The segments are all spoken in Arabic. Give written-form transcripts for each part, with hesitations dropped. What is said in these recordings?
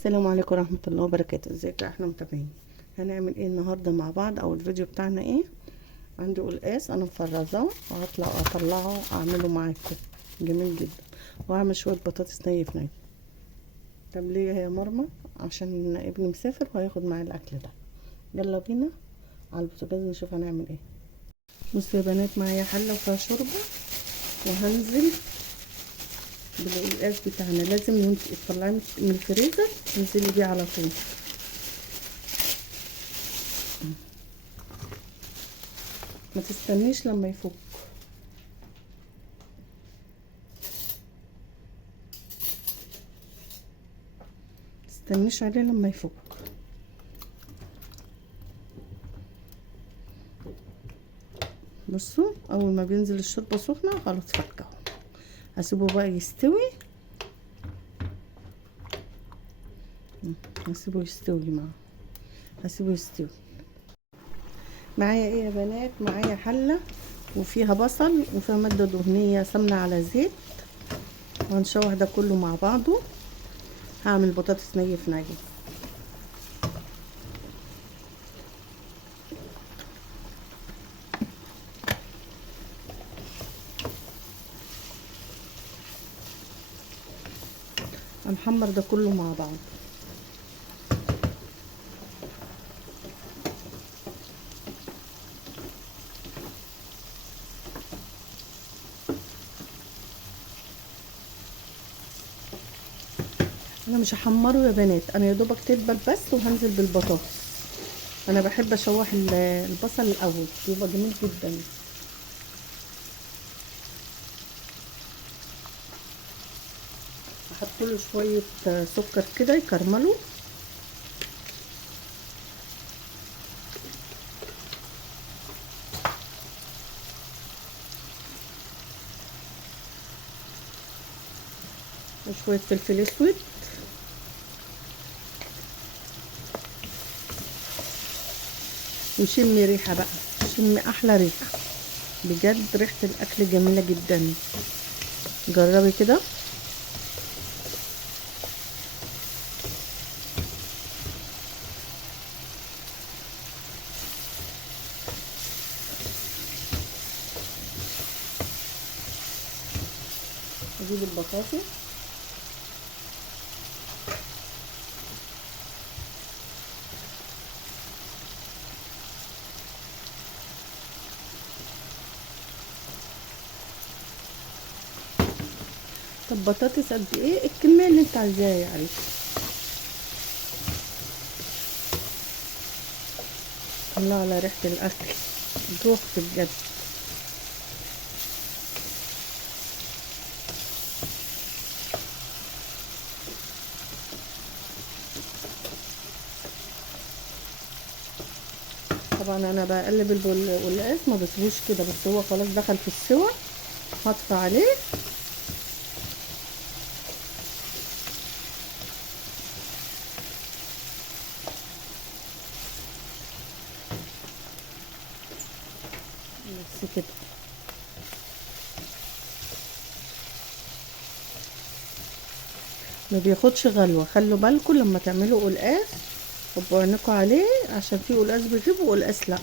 السلام عليكم ورحمة الله وبركاته. ازيكم احنا متابعين؟ هنعمل ايه النهاردة مع بعض او الفيديو بتاعنا ايه؟ عندي قلقاس انا مفرزاه اطلعه اعمله معاكم. جميل جدا. واعمل شوية بطاطس ني في ني. طب ليه يا مرمى؟ عشان ابني مسافر وهياخد معاه الاكل ده. يلا بينا على البوتاجاز نشوف هنعمل ايه. بصوا يا بنات، معايا حلة وفيها شوربة، وهنزل بالقلقاس بتاعنا. لازم وانت تطلعيه من الفريزر تنزلي بيه على طول. ما تستنيش لما يفك. تستنيش عليه لما يفك. بصوا اول ما بينزل الشوربه سخنه خلاص فك اهو. هسيبه بقى يستوي. هسيبه يستوي معاه. هسيبه يستوي. معايا ايه يا بنات؟ معايا حله وفيها بصل وفيها ماده دهنيه سمنه على زيت، وهنشوح ده كله مع بعضه. هعمل بطاطس ني في ني. هنحمر ده كله مع بعض. انا مش هحمره يا بنات، انا يا دوبك تدبل بس وهنزل بالبطاطس. انا بحب اشوح البصل الاول، بيبقى جميل جدا. احط له شويه سكر كده يكرملوا. وشويه فلفل اسود. وشمي ريحه بقى. شمي احلى ريحه. بجد ريحه الاكل جميله جدا. جربي كده. اجيب البطاطس. طب بطاطس قد ايه؟ الكميه اللي انت عايزاها يعني. الله على ريحه الاكل. ذوقت بجد. طبعا انا بقلب القلقاس ما بسيبوش كده، بس هو خلاص دخل في السوا. هطفي عليه. بس كده. ما بياخدش غلوه، خلوا بالكم لما تعملوا قلقاس ابقوا عينكوا عليه، عشان في قلقاس بيغيب وقلقاس لا.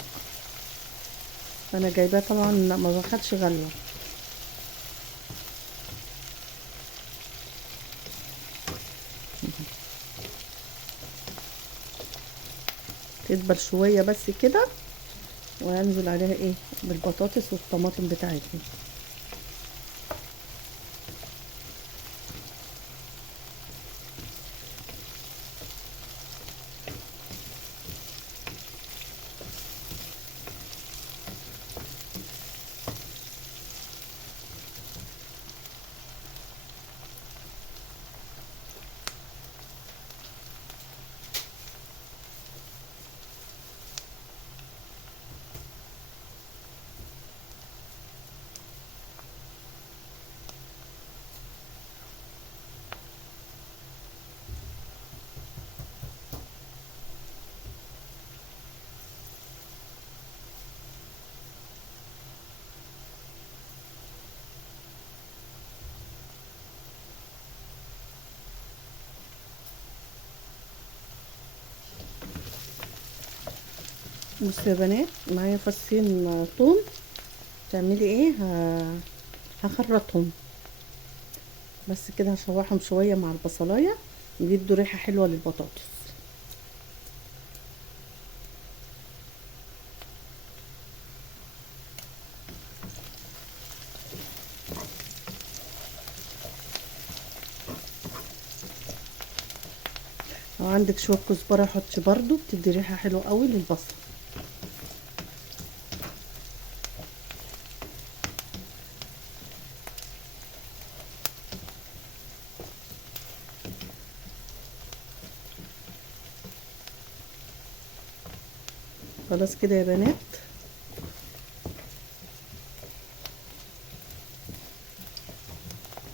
فانا جايباه طبعا ما باخدش غلوه. تدبل شويه بس كده. وهنزل عليها ايه؟ بالبطاطس والطماطم بتاعتنا. بصوا يا بنات، معايا فصين توم. تعملي ايه؟ هخرطهم بس كده، هشوحهم شويه مع البصلايه يدوا ريحه حلوه للبطاطس. لو عندك شويه كزبره حطي برضو، بتدي ريحه حلوه قوي للبصل. خلاص كده يا بنات،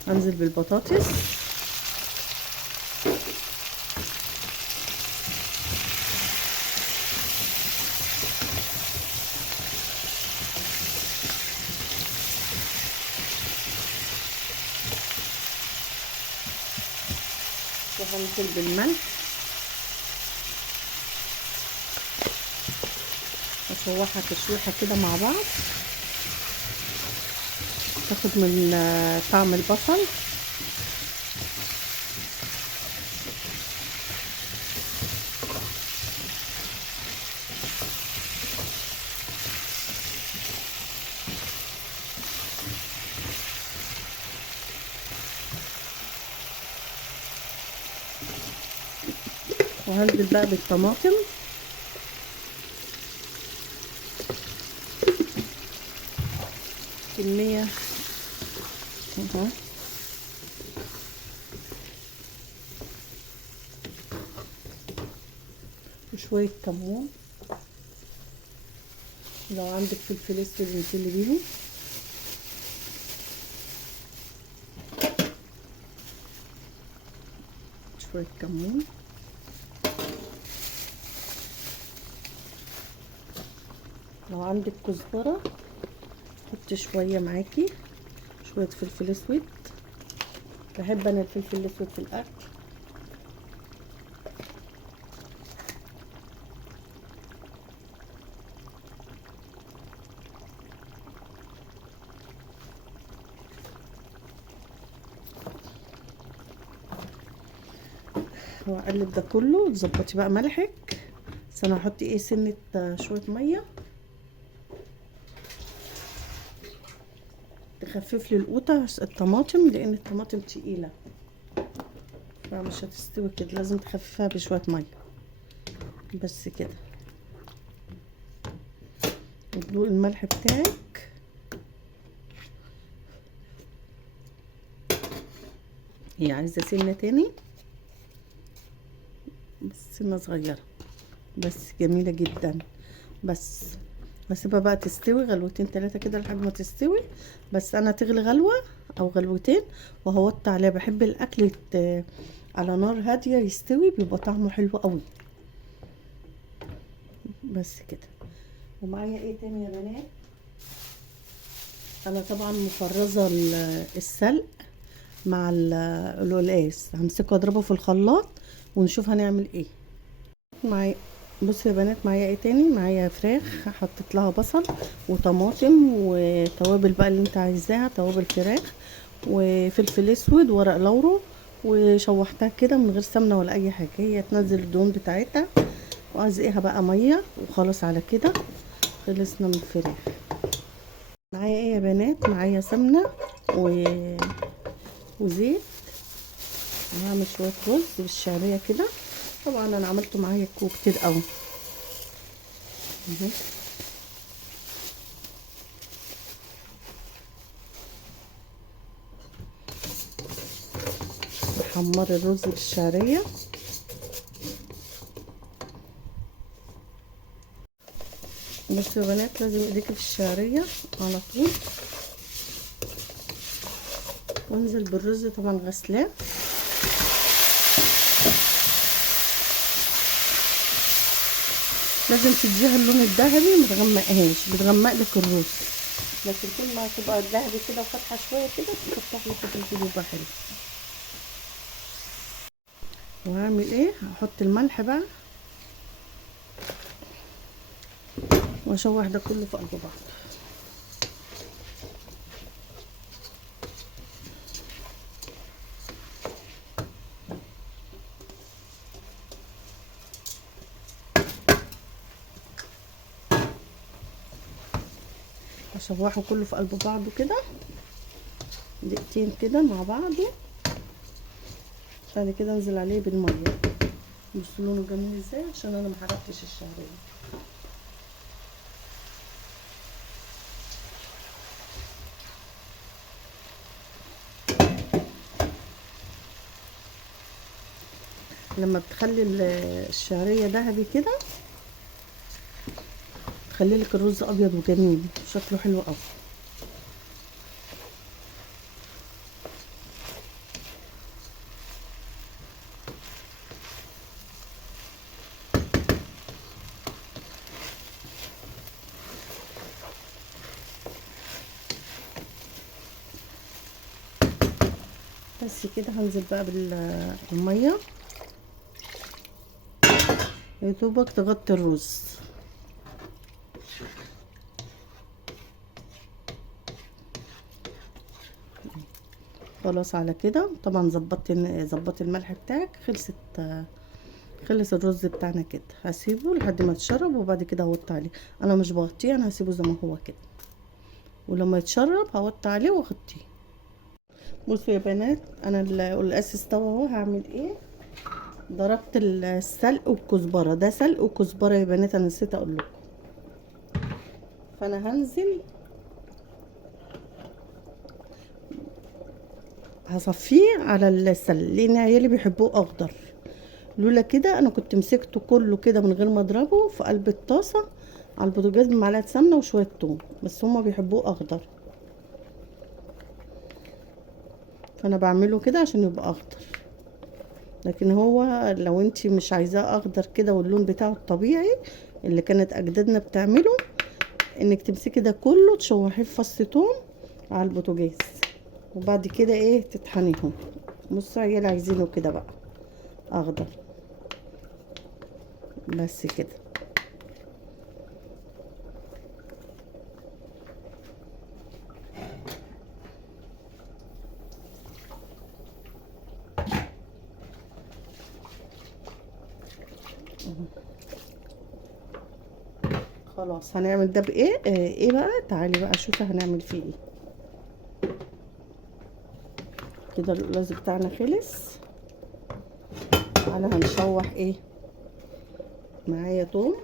انزل بالبطاطس. وهنزل بالملح، اشوحها تشويحه كده مع بعض، تاخد من طعم البصل. وهنزل بقى بالطماطم. كمية اهو، وشوية كمون. لو عندك فلفل اسود انزلي بيهم. شوية كمون. لو عندك كزبرة حطي شوية معاكي. شوية فلفل اسود، بحب انا الفلفل الاسود في الاكل. واقلب ده كله، تظبطي بقى ملحك. بس انا هحط ايه سنة شوية مية تخفف لي القوطة الطماطم، لان الطماطم تقيلة فمش هتستوي كده، لازم تخففها بشوية مية بس كده. ودوق الملح بتاعك. هي عايزة سنة تاني بس سنة صغيرة، بس جميلة جدا. بس هسيبها بقى تستوي غلوتين تلاتة كده لحد ما تستوي. بس انا تغلي غلوة او غلوتين وهوطي عليها. بحب الاكل على نار هادية يستوي، بيبقى طعمه حلو قوي. بس كده. ومعايا ايه تاني يا بنات؟ انا طبعا مفرزة السلق مع القلقاس، همسكه اضربه في الخلاط ونشوف هنعمل ايه. معايا، بصوا يا بنات، معايا ايه تاني؟ معايا فراخ حطيت لها بصل وطماطم وتوابل بقى اللي انت عايزاها، توابل فراخ وفلفل اسود ورق لورو، وشوحتها كده من غير سمنه ولا اي حاجه، هي تنزل الدهون بتاعتها. وازقيها بقى ميه وخلاص، على كده خلصنا من الفراخ. معايا ايه يا بنات؟ معايا سمنه وزيت. وهعمل شويه رز بالشعريه كده. طبعا انا عملته معايا كوب كتير قوي. حمر الرز بالشعريه. بس يا بنات، لازم ايديكي في الشعريه على طول. وانزل بالرز طبعا غسلاه. لازم تديها اللون الذهبي، متغمقهاش، بتغمق لك الرز. لكن كل ما تبقى ذهبي كده وفاتحه شويه كده تفتح لك الفلفل يبقى حلو. وهعمل ايه؟ هحط الملح بقى. واشوح ده كله في قلب بعض. اشوحه كله في قلب بعضه كده دقيقتين كده مع بعضه. بعد كده انزل عليه بالميه. بصوا لونه جميل ازاي عشان انا محرقتش الشعريه. لما بتخلي الشعريه ذهبي كده تخلي لك الرز ابيض وجميل شكله حلو قوي. بس كده هنزل بقى بالميه يا دوبك تغطي الرز. خلاص على كده طبعا ظبطت الملح بتاعك. خلص الرز بتاعنا كده. هسيبه لحد ما يتشرب وبعد كده هوطي عليه. انا مش بغطيه، انا هسيبه زي ما هو كده ولما يتشرب هوطي عليه واغطيه. بصوا يا بنات انا القلقاس استوى اهو. هعمل ايه؟ ضربت السلق والكزبره. ده سلق وكزبره يا بنات، انا نسيت اقول لكم. فانا هنزل هصفيه على السلق لان عيالي بيحبوه اخضر. لولا كده انا كنت مسكته كله كده من غير ما اضربه في قلب الطاسه على البوتاجاز بمعلقه سمنه وشويه توم، بس هما بيحبوه اخضر فانا بعمله كده عشان يبقى اخضر. لكن هو لو انتي مش عايزاه اخضر كده واللون بتاعه الطبيعي اللي كانت اجدادنا بتعمله، انك تمسكي ده كله تشوحيه في فص توم على البوتاجاز وبعد كده ايه تطحنيهم. بصوا عيال عايزينه كده بقى اخضر بس كده. خلاص هنعمل ده بايه ايه بقى. تعالي بقى شوفي هنعمل فيه ايه. كده الرز بتاعنا خلص. انا هنشوح ايه معايا توم،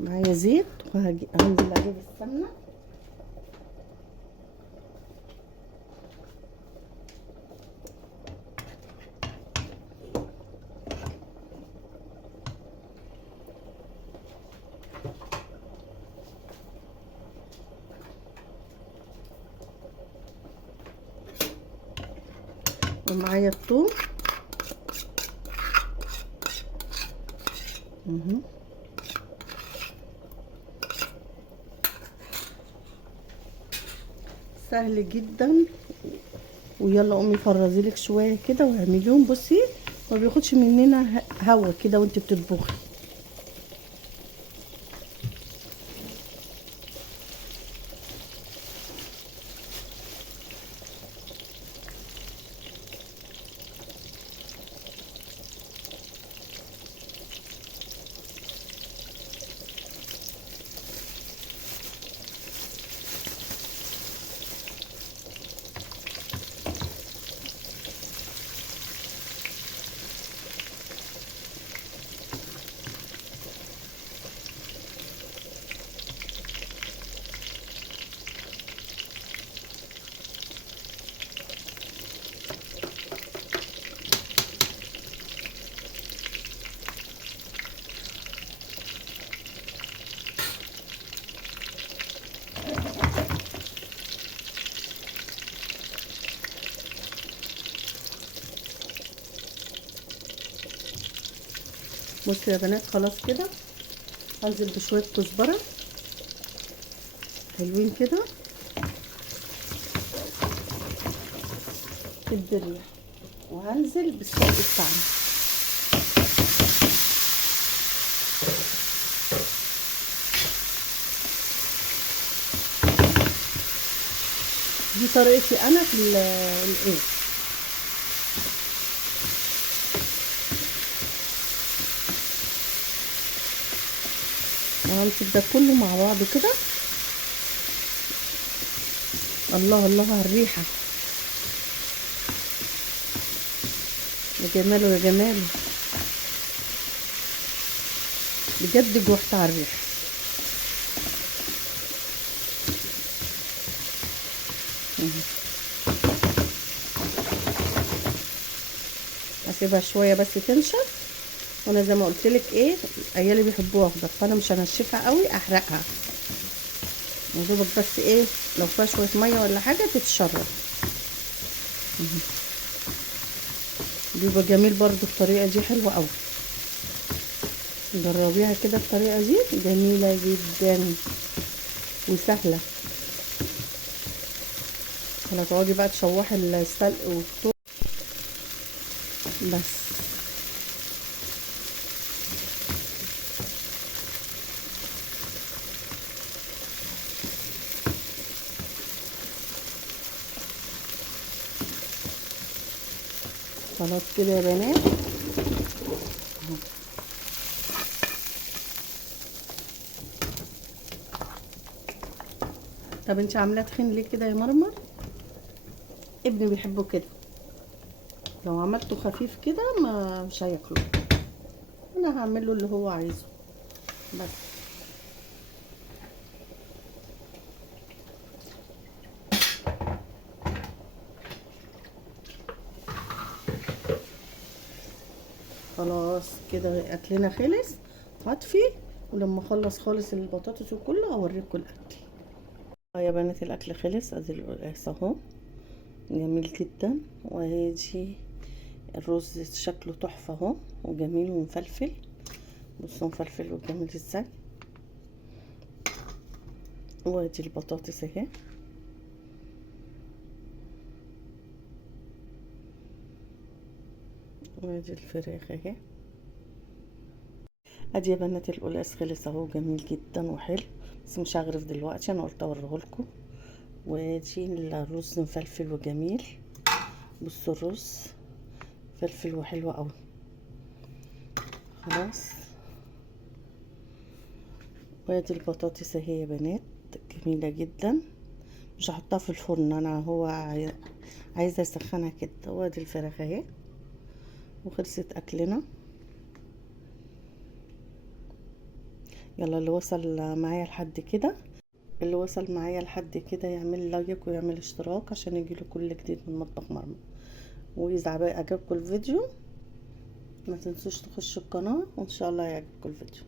معايا زيت وهنزل عليه بالسمنه. ومعايا الثوم سهل جدا. ويلا قومي فرزي لك شويه كده واعمليهم. بصي ما بياخدش مننا هوا كده وانت بتطبخي. بصوا يا بنات خلاص كده. هنزل بشويه كزبره حلوين كده تدي الريحه، وهنزل بالسلق بتاعنا. دي طريقتي انا في الايه. وهمسك ده كله مع بعضه كده. الله الله على الريحه، يا جماله يا جماله، بجد جوعت على الريحه. اسيبها شويه بس تنشف، وانا زي ما قلت لك ايه، عيالي بيحبوها اخضر، فانا مش هنشفها قوي احرقها، يا دوبك بس ايه لو فيها شويه ميه ولا حاجه تتشرب. بيبقى جميل برضو الطريقه دي، حلوه قوي، جربيها كده الطريقه دي جميله جدا وسهله. ولا تقعدي بقى تشوحي السلق والثوم بس. خلاص كده يا بنات. طب انت عاملاه تخين ليه كده يا مرمر؟ ابني بيحبه كده، لو عملته خفيف كده ما مش هياكله، انا هعمله اللي هو عايزه بس. خلاص كده اكلنا خلص، هطفي، ولما اخلص خالص البطاطس وكله هوريكم الاكل. يا بنات الاكل خلص، ادي القلقاس اهو جميل جدا، وهيجي الرز شكله تحفه اهو وجميل ومفلفل، بصوا مفلفل وجميل ازاي. وادي البطاطس اهي، وادي الفراخ اهي. ادي يا بنات القلقاس خلص اهو جميل جدا وحلو، بس مش هغرف دلوقتي، انا قلت اوريهولكم. وادي الرز مفلفل وجميل، بصوا الرز فلفل وحلو قوي. خلاص، وادي البطاطس اهي يا بنات جميله جدا، مش هحطها في الفرن، انا هو عايزه اسخنها كده. وادي الفراخ اهي، وخلصت اكلنا. يلا اللي وصل معايا لحد كده، اللي وصل معايا لحد كده يعمل لايك ويعمل اشتراك عشان يجيله كل جديد من مطبخ مرمى. واذا عجبكم الفيديو ما تنسوش تخشوا القناه، وان شاء الله يعجبكم الفيديو.